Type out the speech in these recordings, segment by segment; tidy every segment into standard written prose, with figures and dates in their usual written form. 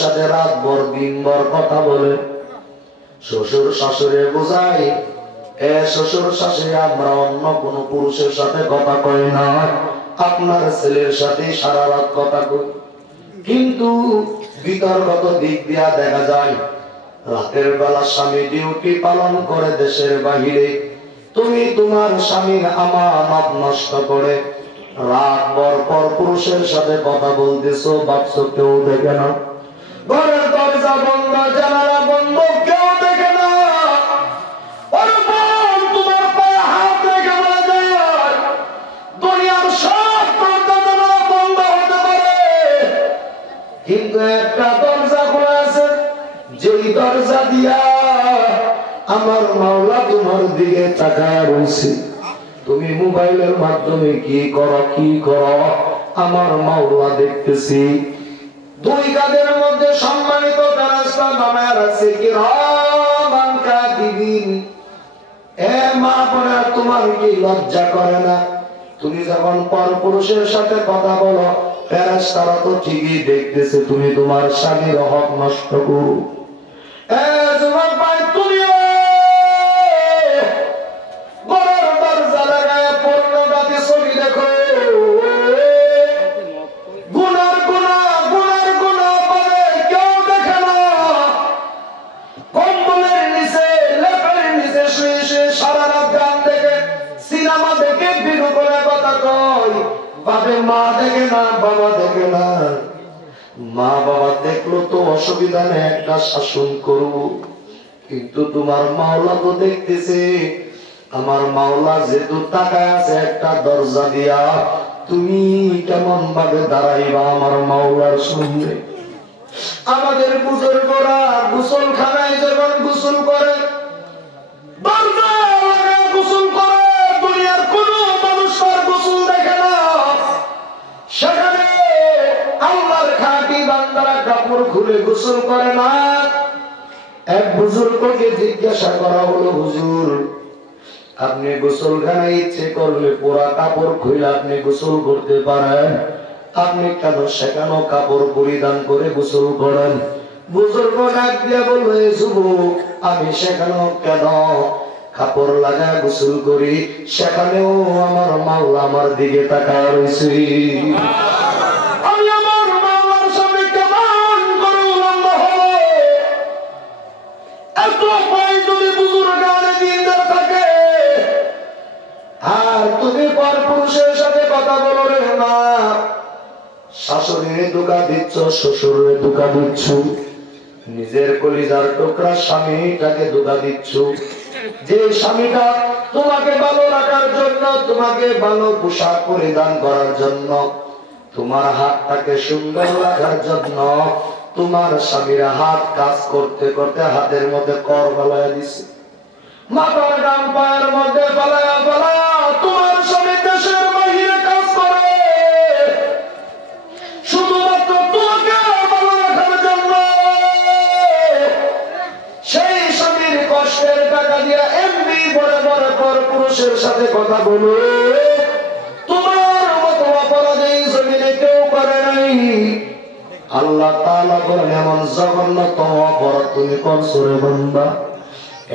সাথে রাতভর দিনভর কথা বলে। শ্বশুর শাশুড়ি বোঝায়, এ শ্বশুর শাশুড়ি আমরা অন্য কোন পুরুষের সাথে কথা কই না, আপনার ছেলের সাথে সারা রাত কথা কই। কিন্তু বিতর্কত দিক দিয়া দেখা যায়, রাতের বেলা স্বামী ডিউটি পালন করে দেশের বাহিরে, তুমি তোমার স্বামীর আমানত নষ্ট করে রাতভর পর পুরুষের সাথে কথা বলতেছো, ভাবছো কেউ দেখে না? ঘরের দরজা বন্ধ, জানালা বন্ধ, কেউ দেখে না। তোমার পায়ে হাত রেখে বলা যায় দুনিয়ার সব দরজা জানালা বন্ধ হতে পারে, কিন্তু একটা দরজা খোলা আছে, যেই দরজা দিয়া আমার মাওলা তোমার দিকে তাকায় রয়েছে। তুমি মোবাইলের মাধ্যমে কি করো আমার মাওলা দেখতেছি। দুই কাঁধের মধ্যে সম্মানিত ফেরেশতা নামায় রাখছে কিরামান কাতিবিন। এ মা বোনেরা, তোমার কি লজ্জা করে না? তুমি যখন পরপুরুষের সাথে কথা বলো, ফেরেশতারা তো ঠিকই দেখতেছে তুমি তোমার স্বামীর হক নষ্ট করো। এ যুবক ভাই, তুমিও ঘরের দরজা লাগায় পর্নোগ্রাফি ছবি দেখো, গুনার গুনাহ বলে কেউ দেখে না। কম্বলের নিচে লেপের নিচে শুয়ে শুয়ে সারা রাত গান দেখে, সিনেমা দেখে, ভিডিও করে কথা কয়। বাপে মা দেখে না, বাবা দেখে না। মা বাবা দেখলো তো অসুবিধা নেই, একটা শাসন করব, কিন্তু তোমার মাওলা তো দেখতেছে। আমার মাওলা যেহেতু তাকায় আছে একটা দরজা দিয়া, তুমি কেমন ভাবে দাঁড়াইবা আমার মাওলার সামনে? আমাদের বুজুর্গরা গোসলখানায় যখন গোসল করে, দরজা লাগায় গোসল করে, দুনিয়ার কোন মানুষ আর গোসল দেখে না। সেখানে আল্লাহর খাঁটি বান্দারা কাপড় খুলে গোসল করে না। এক বুজুর্গকে জিজ্ঞাসা করা হলো, হুজুর আপনি গোসলখানায় ইচ্ছে করলে পুরা কাপড় খুলে আপনি গোসল করতে পারেন, আপনি কেন সেখানে কাপড় পরিধান করে গোসল করেন? বুজুর্গ ডাক দিয়া বলল, যুবক আমি সেখানেও কেন কাপড় লাগায় গোসল করি, সেখানেও আমার মাওলা আমার দিকে তাকায় রয়েছে। আর তুমি পরপুরুষের সাথে কথা বলো রে মা, শাশুড়িরে ধোঁকা দিচ্ছ, শ্বশুরে ধোঁকা দিচ্ছ, নিজের কলিজার টুকরা স্বামীটাকে ধোঁকা দিচ্ছ। যে স্বামীটা তোমাকে ভালো রাখার জন্য, তোমাকে ভালো পোশাক পরিধান করার জন্য, তোমার হাতটাকে সুন্দর রাখার জন্য, তোমার স্বামীর হাত কাজ করতে করতে হাতের মধ্যে কর ফেলাইয়া দিছে, মাথার গাম পায়ের মধ্যে ফেলাইয়া ফেলাইয়া তোমার স্বামী দেশের বাহিরে কাজ করে শুধুমাত্র তোমাকে ভালো রাখার জন্য। সেই স্বামীর কষ্টের টাকা দিয়ে এমনি বড় বড় পরপুরুষের সাথে কথা বলো। তোমার মতো অপরাধ এই জমিনে কেউ করে নাই। আল্লাহ তাআলা বলেন, এমন জঘন্যতম অপরাধ তুমি করছো রে বান্দা।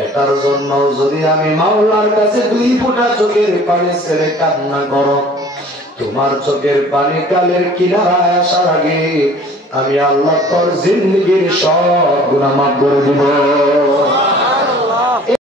এটার জন্য যদি আমি মাওলার কাছে 2 ফোঁটা চোখের পানি ছেড়ে কান্না করো, তোমার চোখের পানি কালের কিনারায় আসার আগে আমি আল্লাহ তোর জিন্দেগীর সব গুনাহ মাফ করে দিব।